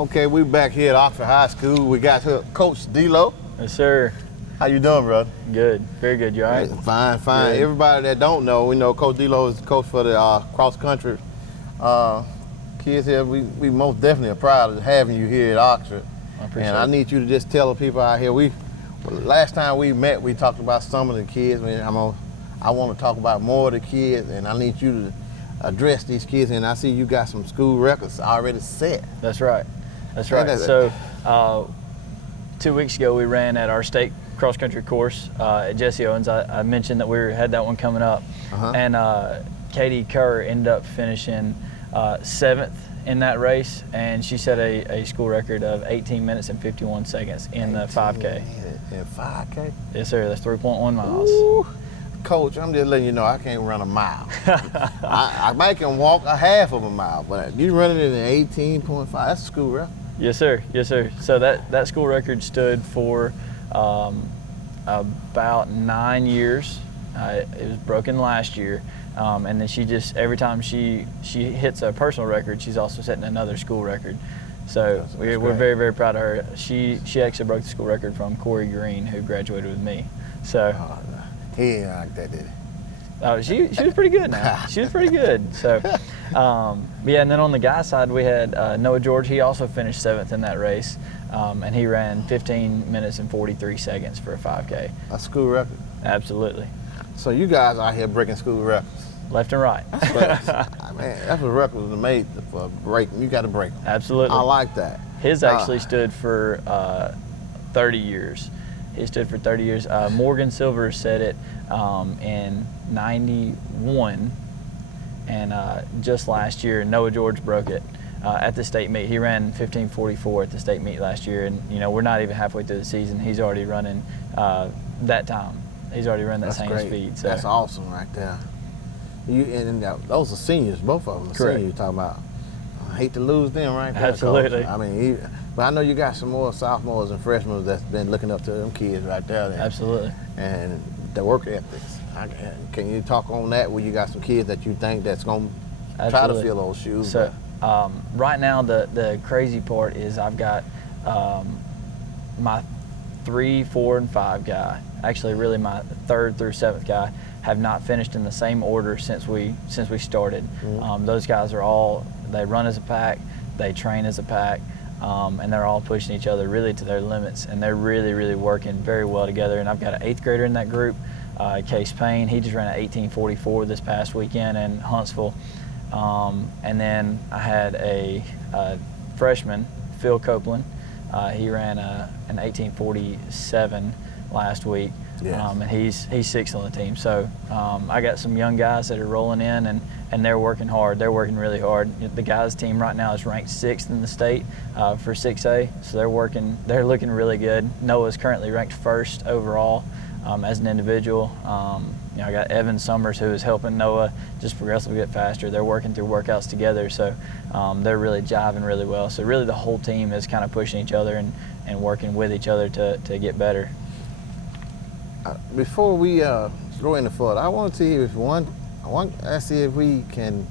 Okay, we back here at Oxford High School. We got Coach D-Lo. Yes, sir. How you doing, brother? Good. Very good. You all right? Fine, fine. Good. Everybody that don't know, we know Coach D-Lo is the coach for the cross country kids here. We most definitely are proud of having you here at Oxford. I appreciate it. And I need you to just tell the people out here. Last time we met, we talked about some of the kids. I want to talk about more of the kids, and I need you to address these kids. And I see you got some school records already set. That's right. That's right. So 2 weeks ago, we ran at our state cross country course at Jesse Owens. I mentioned that we had that one coming up, and Katie Kerr ended up finishing 7th in that race, and she set a school record of 18 minutes and 51 seconds in the 5K. In 5K? Yes, sir. That's 3.1 miles. Ooh. Coach, I'm just letting you know I can't run a mile. I might can walk a half of a mile, but you running it in 18.5. That's a school record. Yes, sir. Yes, sir. So that school record stood for about 9 years. It was broken last year, and then she just every time she hits a personal record, she's also setting another school record. So we're very, very proud of her. She actually broke the school record from Corey Green, who graduated with me. So he ain't like that, did he? Oh, she was pretty good now. She was pretty good. So, yeah, and then on the guy side, we had Noah George. He also finished 7th in that race, and he ran 15 minutes and 43 seconds for a 5K. A school record? Absolutely. So you guys out here breaking school records? Left and right. That's what records are made for breaking. You got to break them. Absolutely. I like that. His actually stood for 30 years. He stood for 30 years. Morgan Silver said it in 91, and just last year, Noah George broke it at the state meet. He ran 15:44 at the state meet last year, and we're not even halfway through the season. He's already running that time. He's already run that same speed. So. That's awesome right there. Those are seniors, both of them. Correct. Seniors you're talking about. I hate to lose them right there. Absolutely. Coach. But I know you got some more sophomores and freshmen that's been looking up to them kids right there. Absolutely. And the work ethics. Can you talk on that where you got some kids that you think that's going to try to fill those shoes? So right now the crazy part is I've got my 3, 4, and 5 guy, actually really my 3rd through 7th guy, have not finished in the same order since we started. Mm-hmm. Those guys they run as a pack, they train as a pack, and they're all pushing each other really to their limits, and they're really, really working very well together. And I've got an 8th grader in that group, Case Payne. He just ran an 18:44 this past weekend in Huntsville. And then I had a freshman, Phil Copeland. He ran an 18:47 last week. Yes. And he's 6th on the team. So I got some young guys that are rolling in, and they're working hard. They're working really hard. The guys' team right now is ranked 6th in the state for 6A, so they're looking really good. Noah's currently ranked 1st overall as an individual. I got Evan Summers, who is helping Noah just progressively get faster. They're working through workouts together, so they're really jiving really well. So really the whole team is kind of pushing each other and working with each other to get better. Before we throw in the foot, I want to see if we can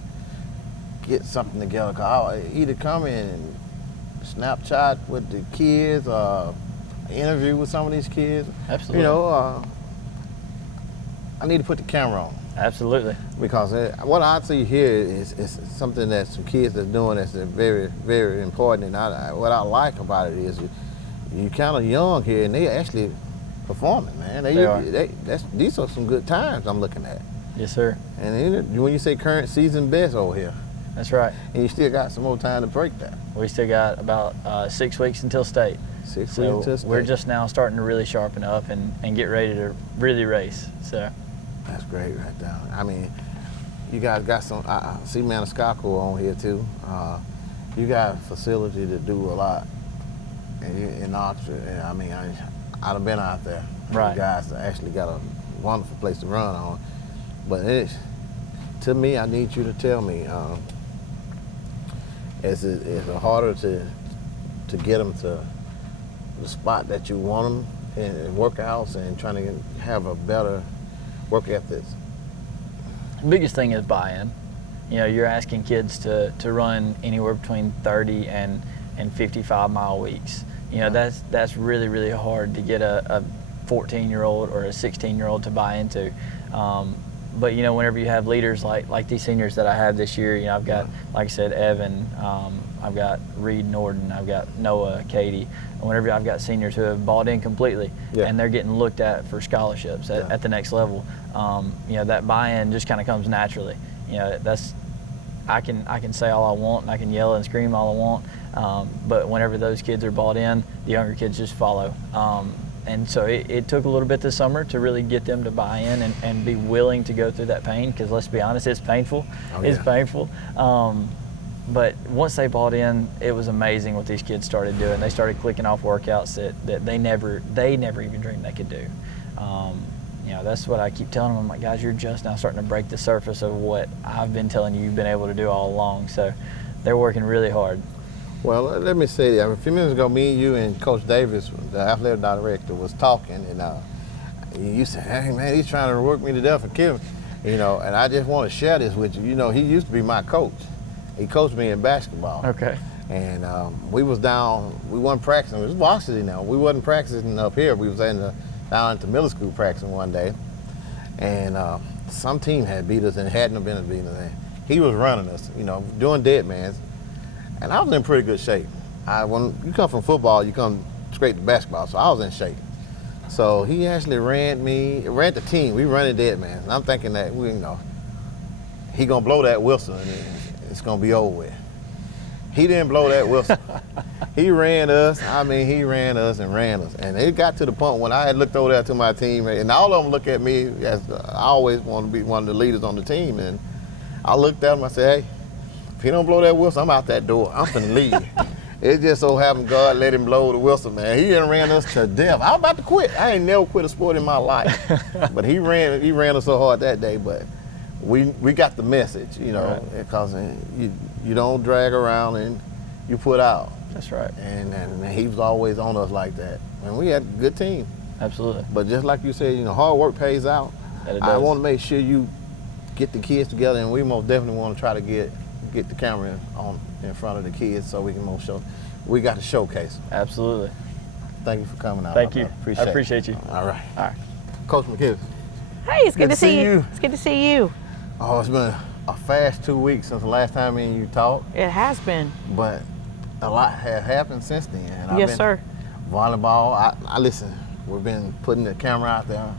get something together. I'll either come in and Snapchat with the kids, interview with some of these kids. Absolutely. I need to put the camera on. Absolutely. Because what I see here is something that some kids are doing that's very, very important. And what I like about it is you're kind of young here, and they actually performing, man. These are some good times I'm looking at. Yes, sir. And when you say current season best over here. That's right. And you still got some more time to break that. We still got about 6 weeks until state. 6 weeks so until state. We're just now starting to really sharpen up and get ready to really race. So that's great right there. You guys got some. I see Maniscalco on here too. You got a facility to do a lot in Oxford. And I'd have been out there. Right. You guys actually got a wonderful place to run on. But to me, I need you to tell me, is it harder to get them to the spot that you want them in workouts and trying to have a better work ethic? Biggest thing is buy-in. You're asking kids to run anywhere between 30 and and 55-mile weeks. You know, that's really, really hard to get a 14-year-old or a 16-year-old to buy into. But, you know, whenever you have leaders like these seniors that I have this year, you know, I've got, like I said, Evan, I've got Reed Norton, I've got Noah, Katie. Whenever I've got seniors who have bought in completely, and they're getting looked at for scholarships at the next level, you know, that buy-in just kind of comes naturally. You know, I can say all I want and I can yell and scream all I want, but whenever those kids are bought in, the younger kids just follow. And so it took a little bit this summer to really get them to buy in and be willing to go through that pain, because let's be honest, it's painful. It's painful. But once they bought in, it was amazing what these kids started doing. They started clicking off workouts that they never even dreamed they could do. You know, that's what I keep telling them. I'm like, guys, you're just now starting to break the surface of what I've been telling you you've been able to do all along. So they're working really hard. Well, let me say that. A few minutes ago, me and you and Coach Davis, the athletic director, was talking, and you said, hey, man, he's trying to work me to death and kill me. You know, and I just want to share this with you. You know, he used to be my coach. He coached me in basketball. Okay. And we was down, we wasn't practicing. It was varsity now. We wasn't practicing up here. We was down at the middle school practicing one day. And some team had beat us and hadn't been beating us. He was running us, you know, doing dead mans. And I was in pretty good shape. When you come from football, you come straight to basketball, so I was in shape. So he actually ran the team. We running dead man. And I'm thinking that he gonna blow that whistle and it's gonna be over with. He didn't blow that whistle. He ran us. I mean, he ran us and ran us. And it got to the point when I had looked over there to my team, and all of them look at me as I always want to be one of the leaders on the team. And I looked at him. I said, hey, if he don't blow that whistle, I'm out that door. I'm finna leave. It just so happened God let him blow the whistle, man. He done ran us to death. I was about to quit. I ain't never quit a sport in my life. But he ran us so hard that day. But we got the message, you know, because you don't drag around and you put out. That's right. And he was always on us like that. And we had a good team. Absolutely. But just like you said, you know, hard work pays out. I want to make sure you get the kids together, and we most definitely want to try to get the camera in front of the kids so we can we got to showcase them. Absolutely. Thank you for coming out. Thank you. I appreciate you. All right. All right. Coach McKinney. Hey, it's good to see you. It's good to see you. Oh, it's been a fast 2 weeks since the last time me and you talked. It has been. But a lot has happened since then. And yes, sir. Volleyball, I listen, we've been putting the camera out there,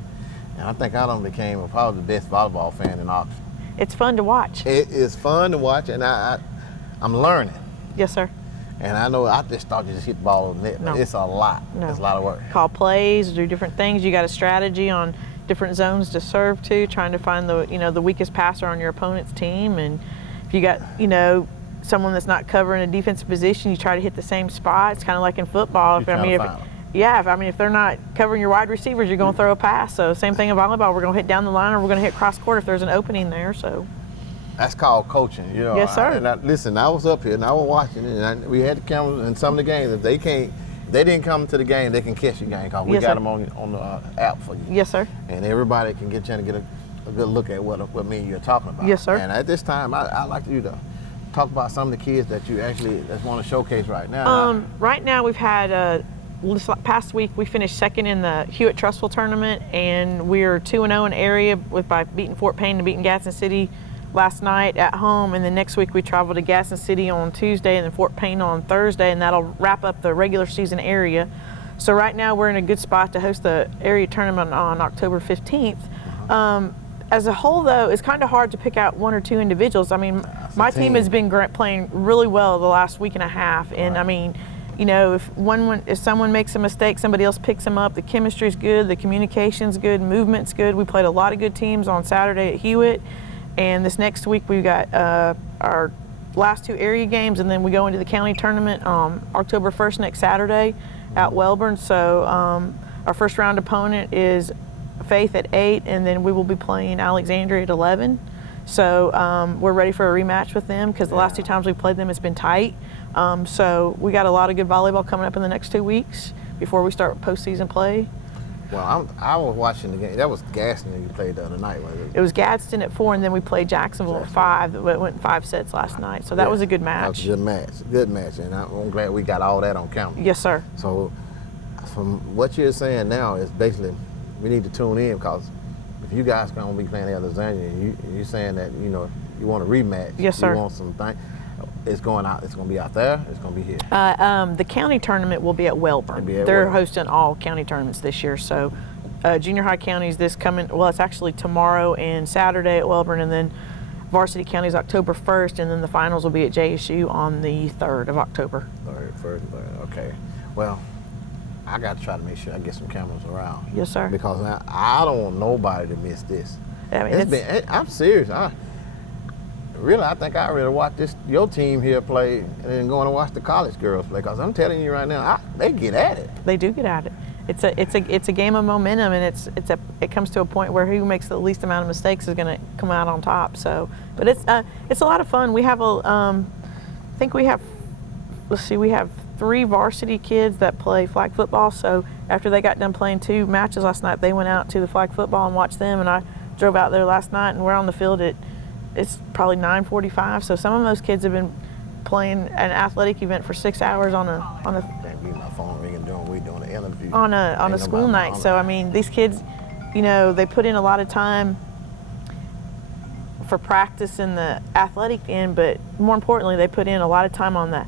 and I think I done became probably the best volleyball fan in Oxford. It's fun to watch. It is fun to watch, and I'm learning. Yes, sir. And I know I just thought you just hit the ball on the net, but it's a lot. No. It's a lot of work. Call plays, do different things. You got a strategy on different zones to serve to, trying to find the weakest passer on your opponent's team. And if you got, someone that's not covering a defensive position, you try to hit the same spot. It's kind of like in football. If they're not covering your wide receivers, you're going to throw a pass. So same thing in volleyball. We're going to hit down the line, or we're going to hit cross court if there's an opening there. So that's called coaching, Yes, sir. I was up here and I was watching it, and we had the cameras in some of the games. If they didn't come to the game, they can catch the game because we got them on the app for you. Yes, sir. And everybody can get a good look at what me and you're talking about. Yes, sir. And at this time, I'd like you to talk about some of the kids that you actually want to showcase right now. Right now, we've had this past week we finished second in the Hewitt Trustful tournament, and we're 2-0 in area by beating Fort Payne and beating Gadsden City last night at home. And then next week we travel to Gadsden City on Tuesday and then Fort Payne on Thursday, and that'll wrap up the regular season area. So right now we're in a good spot to host the area tournament on October 15th. As a whole, though, it's kind of hard to pick out one or two individuals. I mean, my team has been playing really well the last week and a half, and I mean, if someone makes a mistake, somebody else picks them up. The chemistry's good, the communication's good, movement's good. We played a lot of good teams on Saturday at Hewitt, and this next week we've got our last two area games, and then we go into the county tournament October 1st next Saturday at Wellborn. So our first round opponent is Faith at 8, and then we will be playing Alexandria at 11. So we're ready for a rematch with them because the last two times we played them, it's been tight. So we got a lot of good volleyball coming up in the next 2 weeks before we start postseason play. Well, I was watching the game. That was Gaston you played the other night, wasn't it? It was Gadsden at 4, and then we played Jacksonville at 5. It went 5 sets last night, so that was a good match. That was a good match. Good match, and I'm glad we got all that on camera. Yes, sir. So, from what you're saying now is basically we need to tune in because if you guys going to be playing Alexandria, you're saying that you want a rematch. Yes, sir. You want something. It's going out. It's going to be out there. It's going to be here. The county tournament will be at Wellborn. They're hosting all county tournaments this year. So, junior high counties this coming. Well, it's actually tomorrow and Saturday at Wellborn, and then varsity counties October 1st, and then the finals will be at JSU on the 3rd of October. 3rd. Okay. Well, I got to try to make sure I get some cameras around. Yes, sir. Because I don't want nobody to miss this. I mean, I'm serious. I think I'd rather watch your team here play than going to watch the college girls play. Because I'm telling you right now, they get at it. They do get at it. It's a game of momentum, and it comes to a point where who makes the least amount of mistakes is going to come out on top. So, but it's a lot of fun. We have we have 3 varsity kids that play flag football. So after they got done playing 2 matches last night, they went out to the flag football and watched them. And I drove out there last night, and we're on the field it's probably 9:45. So some of those kids have been playing an athletic event for 6 hours on a Can't be my phone ringing during we doing the interview. on a school night. So I mean, these kids, they put in a lot of time for practice in the athletic end, but more importantly, they put in a lot of time on the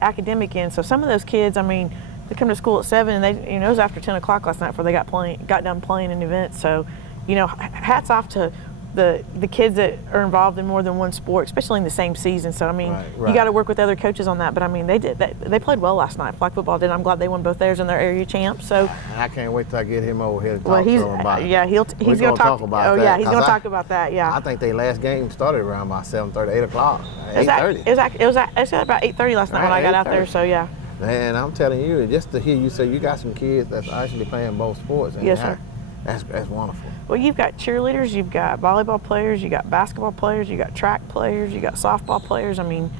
academic end. So some of those kids, I mean, they come to school at 7, and it was after 10 o'clock last night before they got done playing an event. So, hats off to the kids that are involved in more than one sport, especially in the same season. So I mean, right. You got to work with other coaches on that. But I mean, they played well last night. Flag football did. I'm glad they won both theirs and their area champs. So I can't wait till I get him over here to talk to him about it. Yeah, he's going to talk about that. Oh yeah, he's going to talk about that. Yeah. I think their last game started around about 7:30, 8 o'clock, 8:30. It was at about 8:30 last night when I got out there. So yeah. Man, I'm telling you, just to hear you say you got some kids that's actually playing both sports. And yes, sir. That's wonderful. Well, you've got cheerleaders, you've got volleyball players, you got basketball players, you got track players, you got softball players. I mean,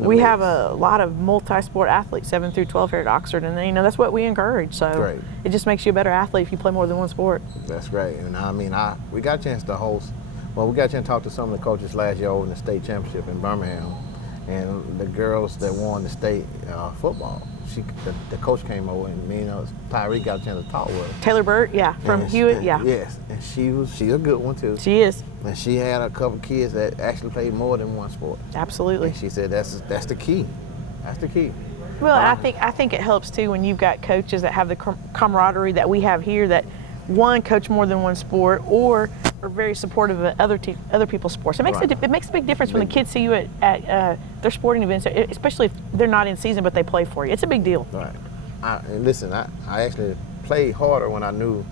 we have a lot of multi-sport athletes, 7 through 12 here at Oxford, and that's what we encourage. So great. It just makes you a better athlete if you play more than one sport. That's great. And I mean, we got a chance to host. Well, we got a chance to talk to some of the coaches last year over in the state championship in Birmingham, and the girls that won the state football. The coach came over, and me and Tyree got a chance to talk with her. Taylor Burt, from Hewitt, yeah. Yes, and she's a good one too. She is. And she had a couple kids that actually played more than one sport. Absolutely. And she said that's the key. That's the key. Well, I think it helps too when you've got coaches that have the camaraderie that we have here, that one coach more than one sport or are very supportive of other people's sports. It makes it makes a big difference when the kids see you at their sporting events, especially if they're not in season but they play for you. It's a big deal. Right. And listen, I actually played harder when I knew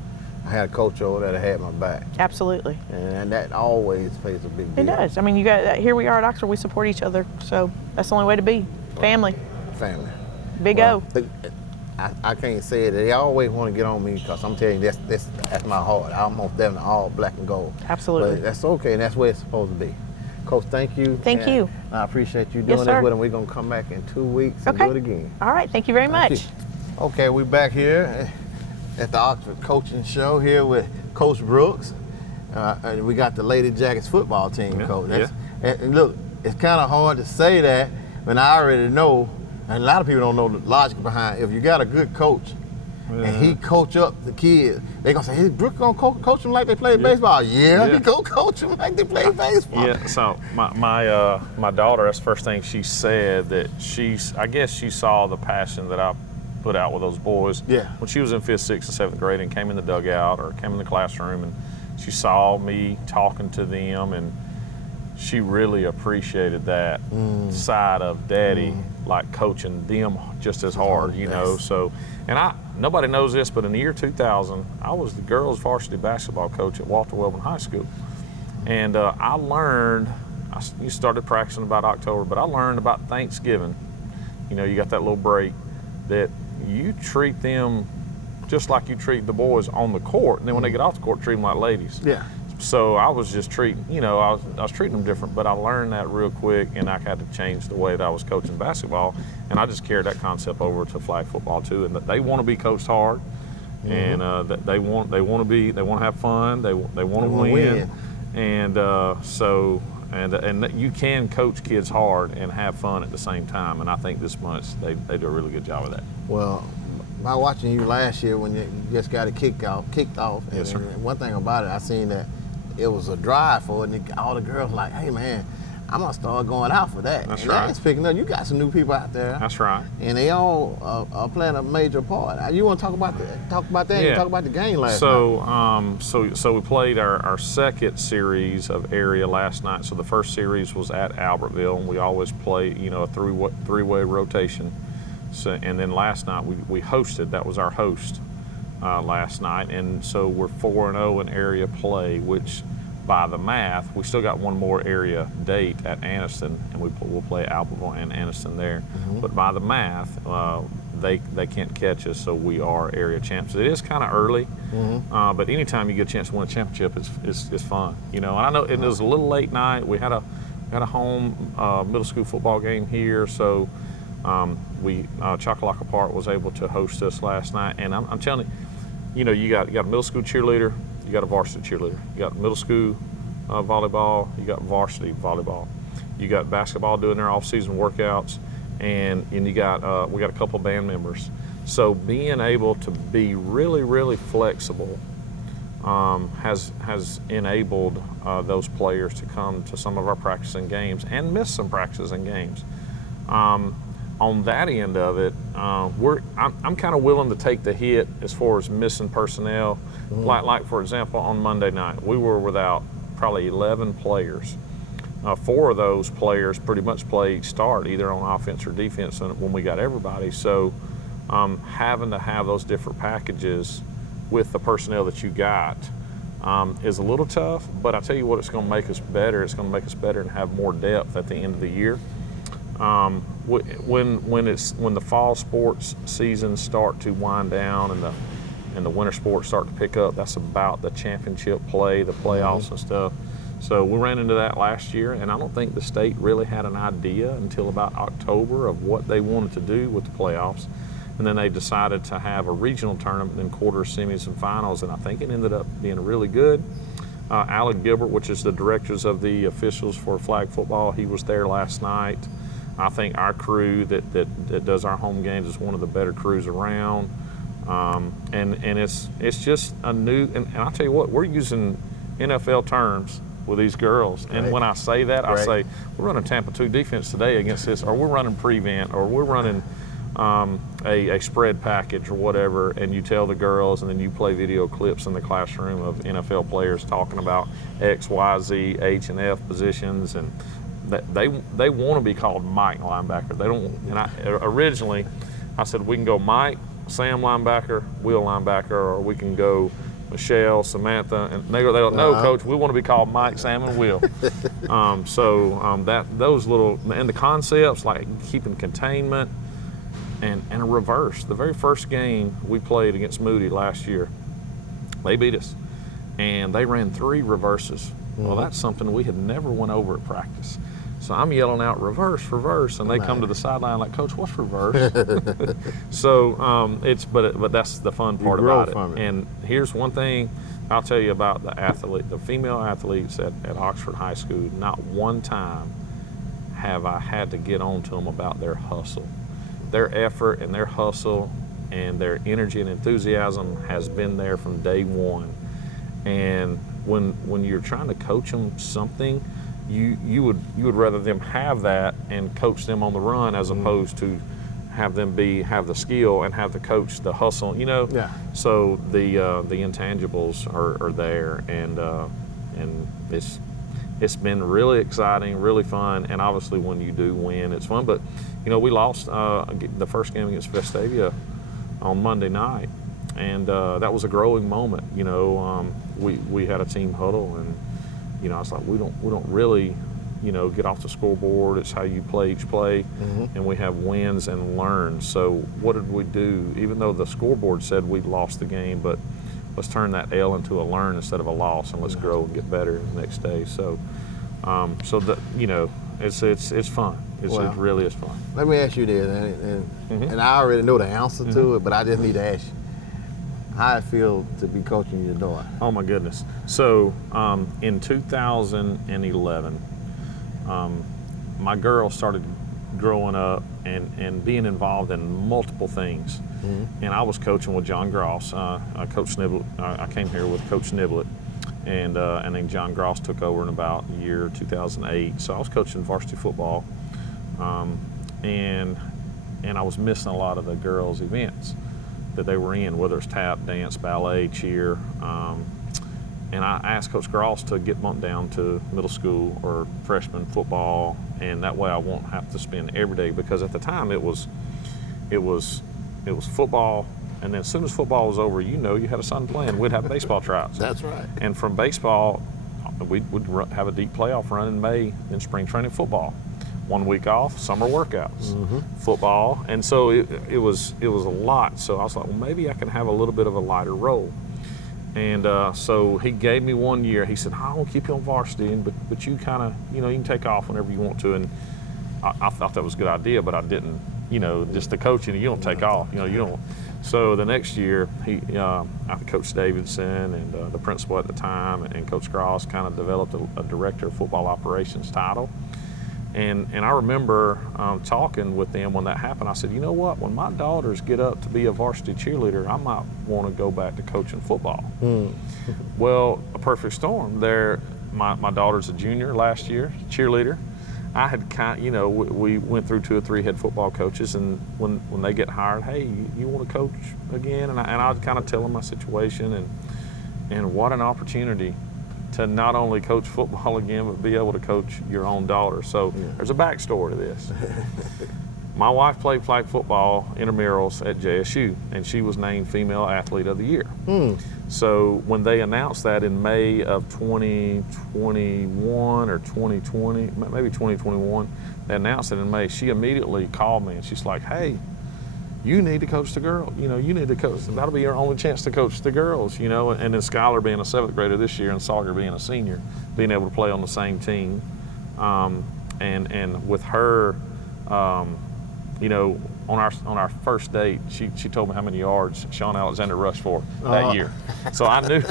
I had a coach over that had my back. Absolutely. And that always plays a big deal. It does. I mean, here we are at Oxford. We support each other, so that's the only way to be. Family. Family. Big O. I can't say it. They always want to get on me because I'm telling you, that's my heart. I'm most definitely all black and gold. Absolutely. But that's okay, and that's where it's supposed to be. Coach, thank you. Thank you. I appreciate you doing this with them. We're going to come back in 2 weeks and do it again. All right. Thank you very much. Okay, we're back here at the Oxford Coaching Show here with Coach Brooks. And we got the Lady Jackets football team, Coach. And look, it's kind of hard to say that when I already know, and a lot of people don't know the logic behind it. If you got a good coach and he coach up the kids, they gonna say, "Hey, Brooke gonna coach them like they play baseball." Yeah, he go coach them like they play baseball. Yeah. So my daughter, that's the first thing she said, that I guess she saw the passion that I put out with those boys. Yeah. When she was in 5th, 6th, and 7th grade and came in the dugout or came in the classroom, and she saw me talking to them, and she really appreciated that side of Daddy, like coaching them just as hard, you know. So, and nobody knows this, but in the year 2000, I was the girls' varsity basketball coach at Walter Wellman High School, and I learned. You started practicing about October, but I learned about Thanksgiving. You know, you got that little break that you treat them just like you treat the boys on the court, and then when they get off the court, treat them like ladies. Yeah. So I was just treating, I was treating them different, but I learned that real quick, and I had to change the way that I was coaching basketball, and I just carried that concept over to flag football too, and that they want to be coached hard, and they want to have fun. They want to win, and so you can coach kids hard and have fun at the same time. And I think this month they do a really good job of that. Well, by watching you last year when you just got it kicked off, Yes, sir. and one thing about it, I seen that it was a drive for it, and all the girls like, hey man, I'm gonna start going out for that. That's and right. That's picking up. You got some new people out there. That's right. And they all are playing a major part. You want to talk about that? Yeah. And talk about the game last night. So we played our second series of area last night. So the first series was at Albertville, and we always play, a three-way rotation. So, and then last night we hosted. That was our host last night, and so we're 4-0 in area play, which by the math, we still got one more area date at Anniston, and we'll play Albertville and Anniston there. Mm-hmm. But by the math, they can't catch us, so we are area champs. It is kind of early, but anytime you get a chance to win a championship, it's fun. And I know it was a little late night. We had a home middle school football game here, so Chocolaca Park was able to host us last night, and I'm telling you, you got a middle school cheerleader. You got a varsity cheerleader. You got middle school volleyball. You got varsity volleyball. You got basketball doing their off-season workouts, and you got we got a couple band members. So being able to be really, really flexible has enabled those players to come to some of our practicing games and miss some practices and games. On that end of it, I'm kind of willing to take the hit as far as missing personnel. Like for example, on Monday night, we were without probably 11 players. 4 of those players pretty much played start either on offense or defense when we got everybody. So having to have those different packages with the personnel that you got is a little tough, but I tell you what, it's going to make us better. It's going to make us better and have more depth at the end of the year. When the fall sports seasons start to wind down and the winter sports start to pick up, that's about the championship play, the playoffs and stuff. So we ran into that last year, and I don't think the state really had an idea until about October of what they wanted to do with the playoffs. And then they decided to have a regional tournament in quarters, semis, and finals, and I think it ended up being really good. Alan Gilbert, which is the directors of the officials for flag football, he was there last night. I think our crew that does our home games is one of the better crews around. And it's just a new, and I'll tell you what, we're using NFL terms with these girls. And when I say that, I say, we're running Tampa 2 defense today against this, or we're running prevent, or we're running a spread package or whatever, and you tell the girls, and then you play video clips in the classroom of NFL players talking about X, Y, Z, H, and F positions, and they want to be called Mike linebacker. They don't. And originally I said we can go Mike, Sam linebacker, Will linebacker, or we can go Michelle, Samantha, and they go, no, Coach, we want to be called Mike, Sam, and Will. Those little, and the concepts like keeping containment and a reverse. The very first game we played against Moody last year, they beat us, and they ran 3 reverses. Well, that's something we had never went over at practice. So I'm yelling out reverse, and they come to the sideline like, Coach, what's reverse? So but that's the fun part about it. And here's one thing I'll tell you about the female athletes at Oxford High School. Not one time have I had to get on to them about their hustle. Their effort and their hustle and their energy and enthusiasm has been there from day one. And when you're trying to coach them something, you would rather them have that and coach them on the run as opposed to have them have the skill and have the coach the hustle, Yeah. So the intangibles are there, and it's been really exciting, really fun, and obviously when you do win, it's fun. But we lost the first game against Vestavia on Monday night, and that was a growing moment. We had a team huddle, and I was like, we don't really get off the scoreboard. It's how you play each play, and we have wins and learns. So what did we do? Even though the scoreboard said we lost the game, but let's turn that L into a learn instead of a loss, and let's grow and get better the next day. So it's fun. It really is fun. Let me ask you this, and I already know the answer to it, but I just need to ask you. how it feel to be coaching your daughter? Oh my goodness. So in 2011, my girl started growing up and being involved in multiple things. And I was coaching with John Gross. Coach Niblett, I came here with Coach Niblett, and then John Gross took over in about the year 2008. So I was coaching varsity football, and I was missing a lot of the girls' events that they were in, whether it's tap, dance, ballet, cheer. And I asked Coach Gross to get bumped down to middle school or freshman football, and that way I won't have to spend every day, because at the time it was football, and then as soon as football was over, you had a son playing, we'd have baseball tryouts. That's right. And from baseball, we'd have a deep playoff run in May, then spring training football. 1 week off, summer workouts, football, and so it was a lot. So I was like, well, maybe I can have a little bit of a lighter role. And so he gave me 1 year. He said, I won't keep you on varsity, but you kind of, you can take off whenever you want to. And I thought that was a good idea, but I didn't, just the coaching, you don't take off, you don't. So the next year, I think Coach Davidson and the principal at the time and Coach Gross kind of developed a director of football operations title. And I remember talking with them when that happened. I said, you know what? When my daughters get up to be a varsity cheerleader, I might want to go back to coaching football. Well, a perfect storm. My daughter's a junior last year, cheerleader. I had we went through 2 or 3 head football coaches, and when they get hired, hey, you want to coach again? And I'd kind of tell them my situation, and what an opportunity to not only coach football again, but be able to coach your own daughter. So there's a backstory to this. My wife played flag football intramurals at JSU, and she was named Female Athlete of the Year. So when they announced that in May of 2021 or 2020, maybe 2021, they announced it in May, she immediately called me and she's like, hey, you need to coach the girl. You need to coach. That'll be your only chance to coach the girls, And then Skylar being a 7th grader this year and Sawyer being a senior, being able to play on the same team. And with her, on our first date, she told me how many yards Sean Alexander rushed for that year. So I knew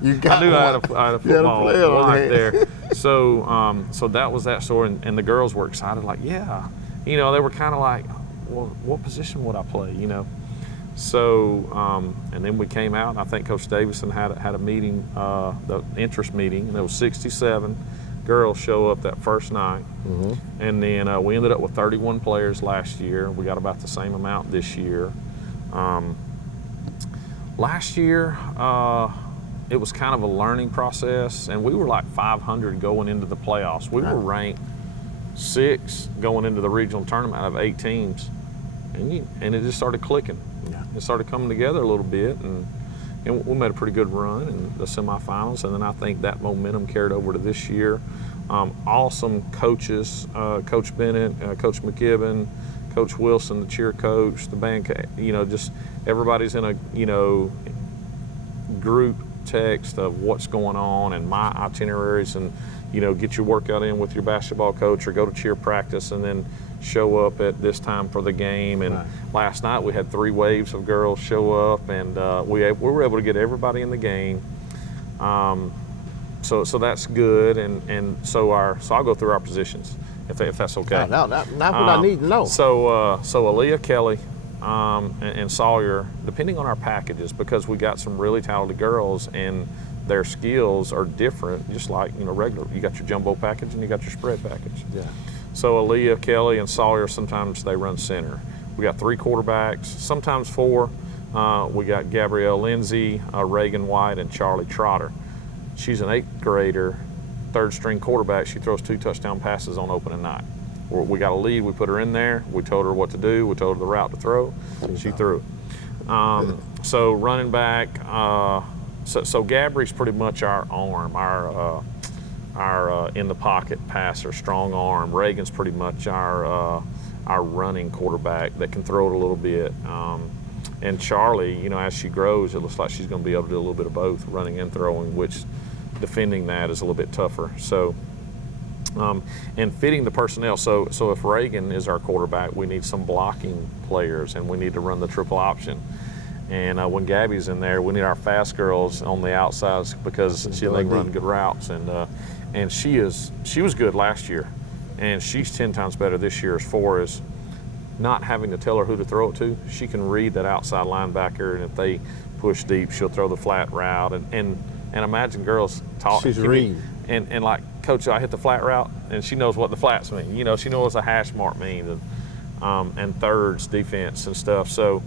I had a football line there. So that was that story, and the girls were excited, like, yeah. They were kind of like, well, what position would I play, So, and then we came out, and I think Coach Davidson had a meeting, the interest meeting, and there was 67 girls show up that first night. And then we ended up with 31 players last year. We got about the same amount this year. Last year, it was kind of a learning process, and we were like 500 going into the playoffs. We were ranked 6 going into the regional tournament out of 8 teams. And it just started clicking. It started coming together a little bit, and we made a pretty good run in the semifinals. And then I think that momentum carried over to this year. Awesome coaches, Coach Bennett, Coach McKibben, Coach Wilson, the cheer coach, the band, just everybody's in a, group text of what's going on and my itineraries, and, get your workout in with your basketball coach or go to cheer practice and then show up at this time for the game. And last night we had 3 waves of girls show up, and we were able to get everybody in the game. So that's good, and so I'll go through our positions if that's okay. No, that's what I need to know. So Aaliyah, Kelly, and Sawyer, depending on our packages, because we got some really talented girls and their skills are different, just like regular. You got your jumbo package and you got your spread package. Yeah. So Aaliyah, Kelly, and Sawyer, sometimes they run center. We got 3 quarterbacks, sometimes 4. We got Gabrielle Lindsay, Reagan White, and Charlie Trotter. She's an 8th grader, 3rd string quarterback. She throws 2 touchdown passes on opening night. We got a lead, we put her in there, we told her what to do, we told her the route to throw, and she threw. So running back, so Gabri's pretty much our arm, our in the pocket passer, strong arm. Reagan's pretty much our running quarterback that can throw it a little bit. And Charlie, as she grows, it looks like she's going to be able to do a little bit of both, running and throwing, which defending that is a little bit tougher. So, and fitting the personnel. So if Reagan is our quarterback, we need some blocking players, and we need to run the triple option. And when Gabby's in there, we need our fast girls on the outsides because they run good routes. And she was good last year, and she's 10 times better this year as far as not having to tell her who to throw it to. She can read that outside linebacker, and if they push deep, she'll throw the flat route. And imagine girls talk. She's reading. And like, Coach, I hit the flat route, and she knows what the flats mean. You know, she knows what a hash mark means, and thirds, defense, and stuff. So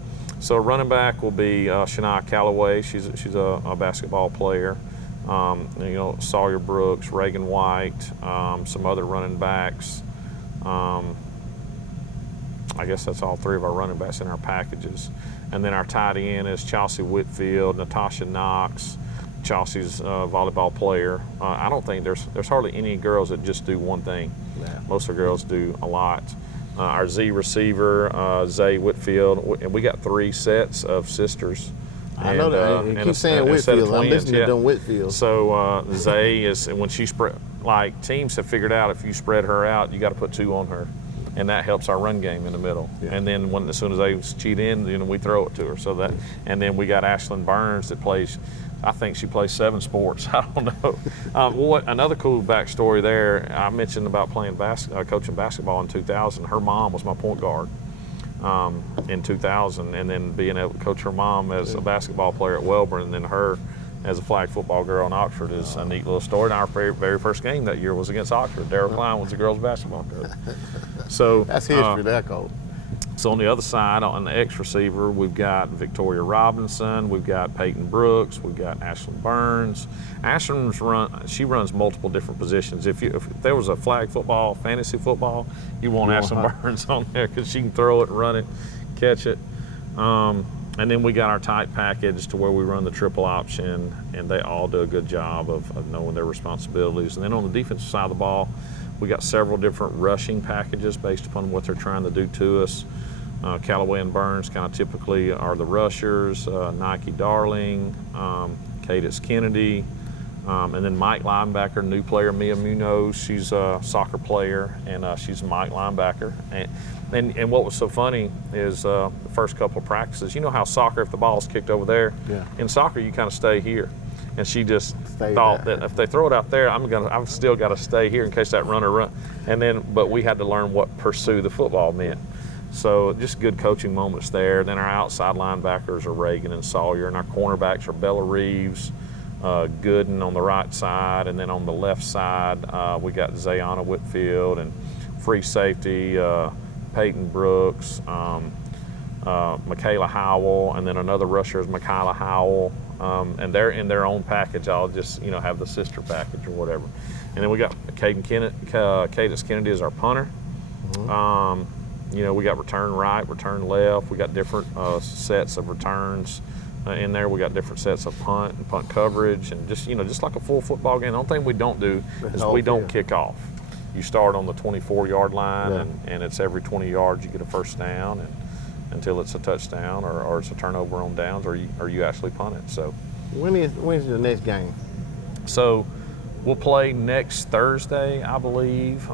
running back will be Shania Calloway. She's a basketball player. You know, Sawyer Brooks, Reagan White, some other running backs. I guess that's all three of our running backs in our packages. And then our tight end is Chelsea Whitfield, Natasha Knox. Chelsea's a volleyball player. I don't think there's hardly any girls that just do one thing. Yeah. Most of the girls do a lot. Our Z receiver, Zay Whitfield, and we got 3 sets of sisters. I know that. You keep saying Whitfield. I'm listening to them Whitfield. So Zay is, when she spread, like teams have figured out, if you spread her out, you got to put 2 on her, and that helps our run game in the middle. Yeah. And then as soon as they cheat in, you know, we throw it to her. So that, and then we got Ashlyn Burns that plays. I think she plays 7 sports. I don't know. Another cool backstory there. I mentioned about playing coaching basketball in 2000. Her mom was my point guard in 2000, and then being able to coach her mom as a basketball player at Welborn, and then her as a flag football girl in Oxford is a neat little story. And our very first game that year was against Oxford. Darryl Klein was the girls' basketball coach. So that's history, that coach. So on the other side, on the X receiver, we've got Victoria Robinson, we've got Peyton Brooks, we've got Ashlyn Burns. She runs multiple different positions. If there was a flag football, fantasy football, you want Ashlyn Burns on there because she can throw it, run it, catch it. And then we got our tight package to where we run the triple option, and they all do a good job of knowing their responsibilities. And then on the defensive side of the ball, we got several different rushing packages based upon what they're trying to do to us. Callaway and Burns kind of typically are the rushers. Nike Darling, Cadence Kennedy, and then Mike linebacker, new player Mia Munoz. She's a soccer player, and she's a Mike linebacker. And what was so funny is the first couple of practices, you know how soccer, if the ball's kicked over there, in soccer you kind of stay here. And she just thought that if they throw it out there, I've still got to stay here in case that runner run. But we had to learn what pursue the football meant. So just good coaching moments there. Then our outside linebackers are Reagan and Sawyer, and our cornerbacks are Bella Reeves, Gooden on the right side, and then on the left side we got Zayana Whitfield, and free safety Peyton Brooks, Michaela Howell, and then another rusher is Michaela Howell. And they're in their own package. I'll just, have the sister package or whatever. And then we got Cadence Kennedy as our punter. Mm-hmm. We got return right, return left. We got different sets of returns in there. We got different sets of punt and punt coverage, and just like a full football game. The only thing we don't do is we don't kick off. You start on the 24-yard line, and it's every 20 yards you get a first down, and until it's a touchdown or it's a turnover on downs, or you actually punt it. So when's the next game? So we'll play next Thursday, I believe.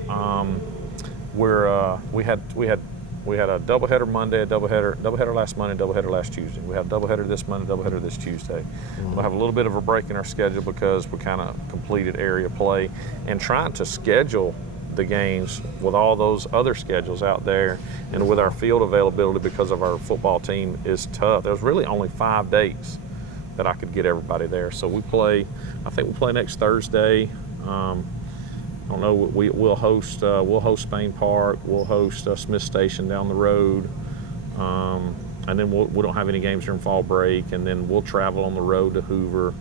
We had a doubleheader Monday, a doubleheader last Monday, doubleheader last Tuesday. We have a doubleheader this Monday, doubleheader this Tuesday. Mm-hmm. We'll have a little bit of a break in our schedule because we kind of completed area play, and trying to schedule the games with all those other schedules out there and with our field availability because of our football team is tough. There's really only 5 dates that I could get everybody there. So I think we'll play next Thursday. I don't know, we'll host Spain Park, we'll host Smith Station down the road, and then we don't have any games during fall break, and then we'll travel on the road to Hoover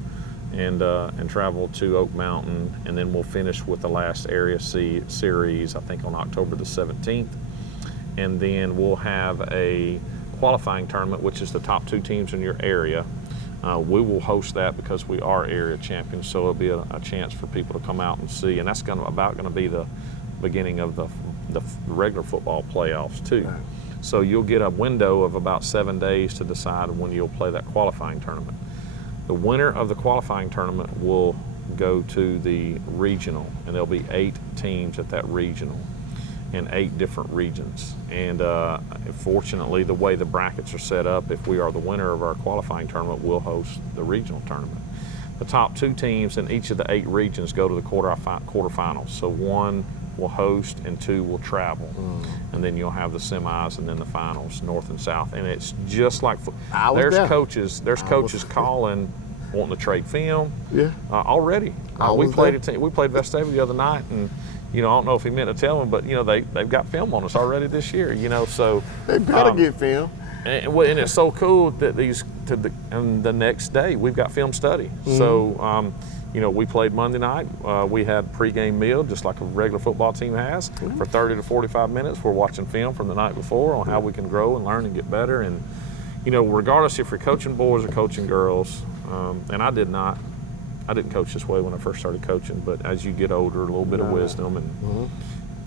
and travel to Oak Mountain, and then we'll finish with the last area series, I think on October the 17th. And then we'll have a qualifying tournament, which is the top 2 teams in your area. We will host that because we are area champions, so it'll be a chance for people to come out and see, and that's going to be the beginning of the regular football playoffs too. Right. So you'll get a window of about 7 days to decide when you'll play that qualifying tournament. The winner of the qualifying tournament will go to the regional, and there'll be 8 teams at that regional. in 8 different regions. And fortunately, the way the brackets are set up, if we are the winner of our qualifying tournament, we'll host the regional tournament. The top 2 teams in each of the 8 regions go to the quarterfinals. So 1 will host and 2 will travel. And then you'll have the semis and then the finals, north and south. And it's just like there's coaches calling, wanting to trade film. Yeah. Already. We played Vestavia the other night, and I don't know if he meant to tell them, but they've got film on us already this year. So they better get film. And it's so cool that and the next day we've got film study. So we played Monday night. We had pregame meal just like a regular football team has. For 30 to 45 minutes, we're watching film from the night before on how we can grow and learn and get better. And regardless if you're coaching boys or coaching girls, and I didn't coach this way when I first started coaching, but as you get older, a little bit of wisdom,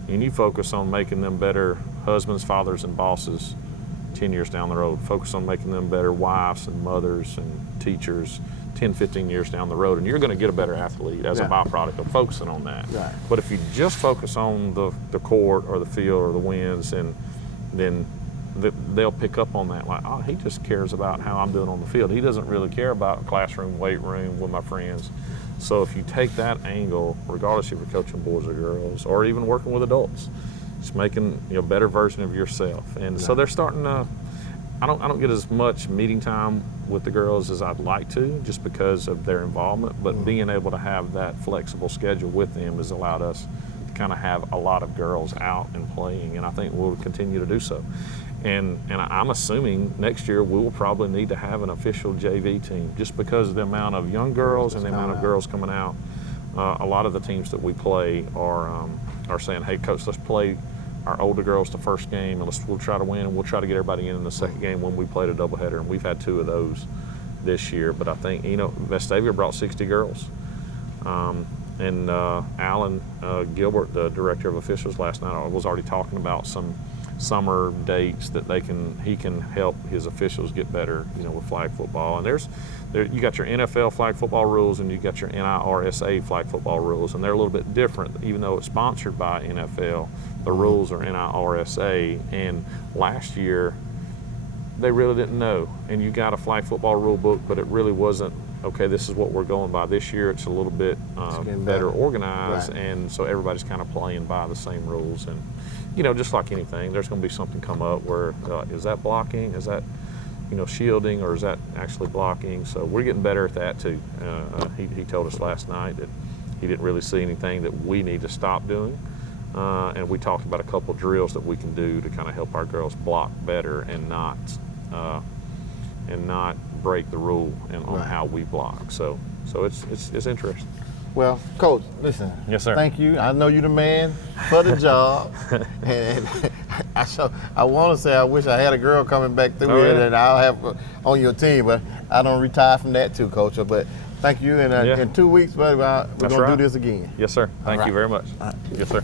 and you focus on making them better husbands, fathers, and bosses 10 years down the road. Focus on making them better wives and mothers and teachers 10, 15 years down the road, and you're going to get a better athlete as a byproduct of focusing on that. Right. But if you just focus on the court or the field or the wins, and then they'll pick up on that, like, oh, he just cares about how I'm doing on the field. He doesn't really care about classroom, weight room with my friends. So if you take that angle, regardless if you're coaching boys or girls, or even working with adults, it's making a better version of yourself. And so they're starting to. I don't get as much meeting time with the girls as I'd like to, just because of their involvement. But being able to have that flexible schedule with them has allowed us to kind of have a lot of girls out and playing, and I think we'll continue to do so. And I'm assuming next year we will probably need to have an official JV team, just because of the amount of young girls and the amount of girls coming out. A lot of the teams that we play are saying, hey, coach, let's play our older girls the first game, and we'll try to win, and we'll try to get everybody in the second game when we played a doubleheader. And we've had 2 of those this year. But I think, Vestavia brought 60 girls. And Alan Gilbert, the director of officials, last night was already talking about some summer dates that he can help his officials get better, with flag football. And you got your NFL flag football rules, and you got your NIRSA flag football rules, and they're a little bit different. Even though it's sponsored by NFL, the rules are NIRSA. And last year, they really didn't know. And you got a flag football rule book, but it really wasn't, okay, this is what we're going by. This year, it's a little bit better organized, and so everybody's kind of playing by the same rules. And just like anything, there's going to be something come up where is that blocking? Is that shielding, or is that actually blocking? So we're getting better at that too. He told us last night that he didn't really see anything that we need to stop doing. And we talked about a couple drills that we can do to kind of help our girls block better and not break the rule on how we block. So it's interesting. Well, Coach, listen. Yes, sir. Thank you. I know you're the man for the job. And I want to say I wish I had a girl coming back through here that I'll have on your team, but I don't retire from that too, Coach. But thank you. And in 2 weeks, buddy, we're going to do this again. Yes, sir. Thank you very much. Yes, sir.